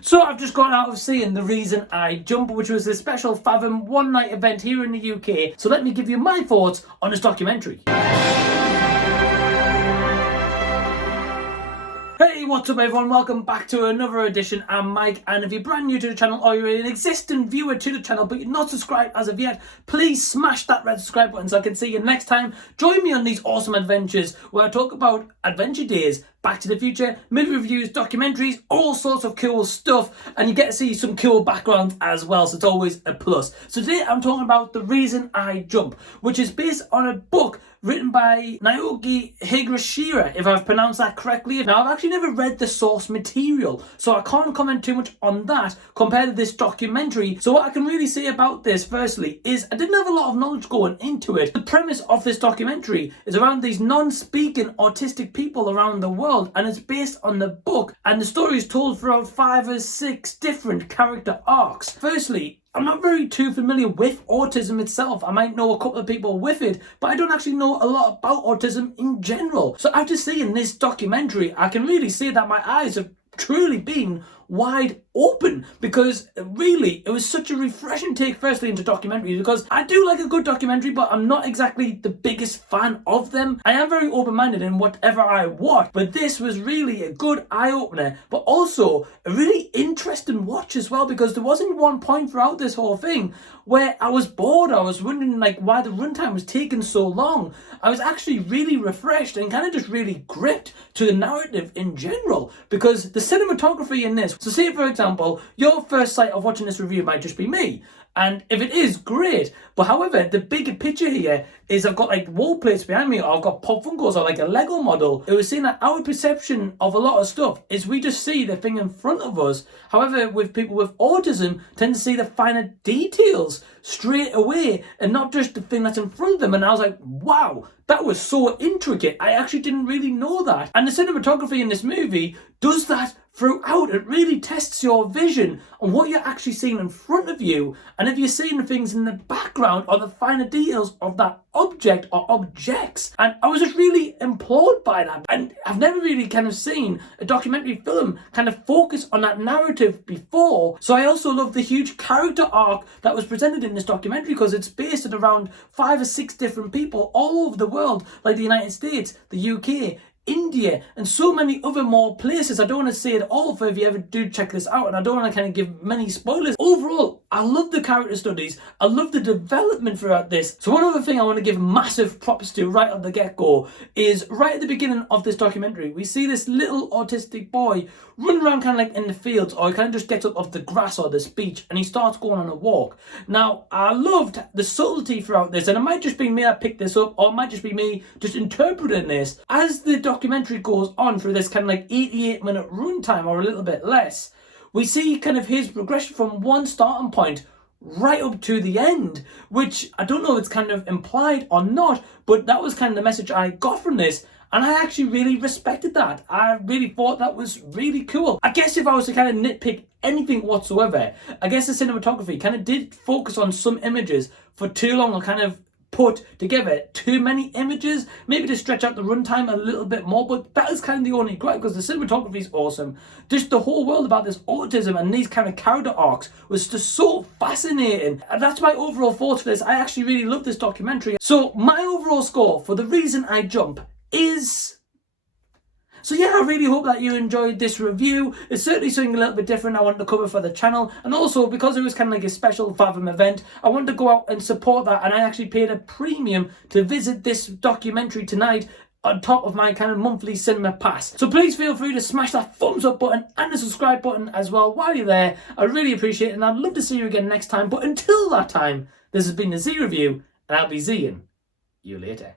So I've just got out of seeing The Reason I Jump, which was a special Fathom one-night event here in the UK. So let me give you my thoughts on this documentary. Hey, what's up everyone? Welcome back to another edition. I'm Mike, and if you're brand new to the channel or you're an existing viewer to the channel but you're not subscribed as of yet, please smash that red subscribe button so I can see you next time. Join me on these awesome adventures where I talk about adventure days, Back to the Future, movie reviews, documentaries, all sorts of cool stuff, and you get to see some cool backgrounds as well, so it's always a plus. So today I'm talking about The Reason I Jump, which is based on a book written by Naoki Higashida, if I've pronounced that correctly. Now, I've actually never read the source material, so I can't comment too much on that compared to this documentary. So what I can really say about this, firstly, is I didn't have a lot of knowledge going into it. The premise of this documentary is around these non-speaking autistic people around the world, and it's based on the book, and the story is told throughout 5 or 6 different character arcs. Firstly, I'm not very too familiar with autism itself. I might know a couple of people with it, but I don't actually know a lot about autism in general. So after seeing this documentary, I can really see that my eyes have truly been wide open, because really it was such a refreshing take firstly into documentaries, because I do like a good documentary, but I'm not exactly the biggest fan of them. I am very open-minded in whatever I watch, but this was really a good eye-opener, but also a really interesting watch as well, because there wasn't one point throughout this whole thing where I was bored. I was wondering like why the runtime was taking so long. I was actually really refreshed and kind of just really gripped to the narrative in general, because the cinematography in this, so say for example your first sight of watching this review might just be me, and if it is, great, but however the bigger picture here is I've got like wall plates behind me, or I've got pop funkos or like a Lego model. It was saying that our perception of a lot of stuff is we just see the thing in front of us. However, with people with autism tend to see the finer details straight away and not just the thing that's in front of them. And I was like, wow, that was so intricate. I actually didn't really know that. And the cinematography in this movie does that throughout. It really tests your vision on what you're actually seeing in front of you, and if you're seeing things in the background or the finer details of that object or objects. And I was just really implored by that, and I've never really kind of seen a documentary film kind of focus on that narrative before. So I also love the huge character arc that was presented in this documentary, because it's based at around 5 or 6 different people all over the world, like the United States, the UK, India, and so many other more places. I don't want to say it all for if you ever do check this out, and I don't want to kind of give many spoilers. Overall, I love the character studies. I love the development throughout this. So one other thing I want to give massive props to right at the get-go is right at the beginning of this documentary, we see this little autistic boy run around kind of like in the fields, or he kind of just gets up off the grass or this beach and he starts going on a walk. Now, I loved the subtlety throughout this, and it might just be me that picked this up, or it might just be me just interpreting this. As the documentary goes on through this kind of like 88-minute runtime or a little bit less, we see kind of his progression from one starting point right up to the end, which I don't know if it's kind of implied or not, but that was kind of the message I got from this. And I actually really respected that. I really thought that was really cool. I guess if I was to kind of nitpick anything whatsoever, I guess the cinematography kind of did focus on some images for too long, or kind of put together too many images, maybe to stretch out the runtime a little bit more. But that is kind of the only gripe, because the cinematography is awesome. Just the whole world about this autism and these kind of character arcs was just so fascinating, and that's my overall thoughts for this. I actually really love this documentary. So my overall score for The Reason I Jump is... So yeah, I really hope that you enjoyed this review. It's certainly something a little bit different I wanted to cover for the channel, and also because it was kind of like a special Fathom event, I wanted to go out and support that, and I actually paid a premium to visit this documentary tonight on top of my kind of monthly cinema pass. So please feel free to smash that thumbs up button and the subscribe button as well while you're there. I really appreciate it, and I'd love to see you again next time. But until that time, this has been the Z Review, and I'll be seeing you later.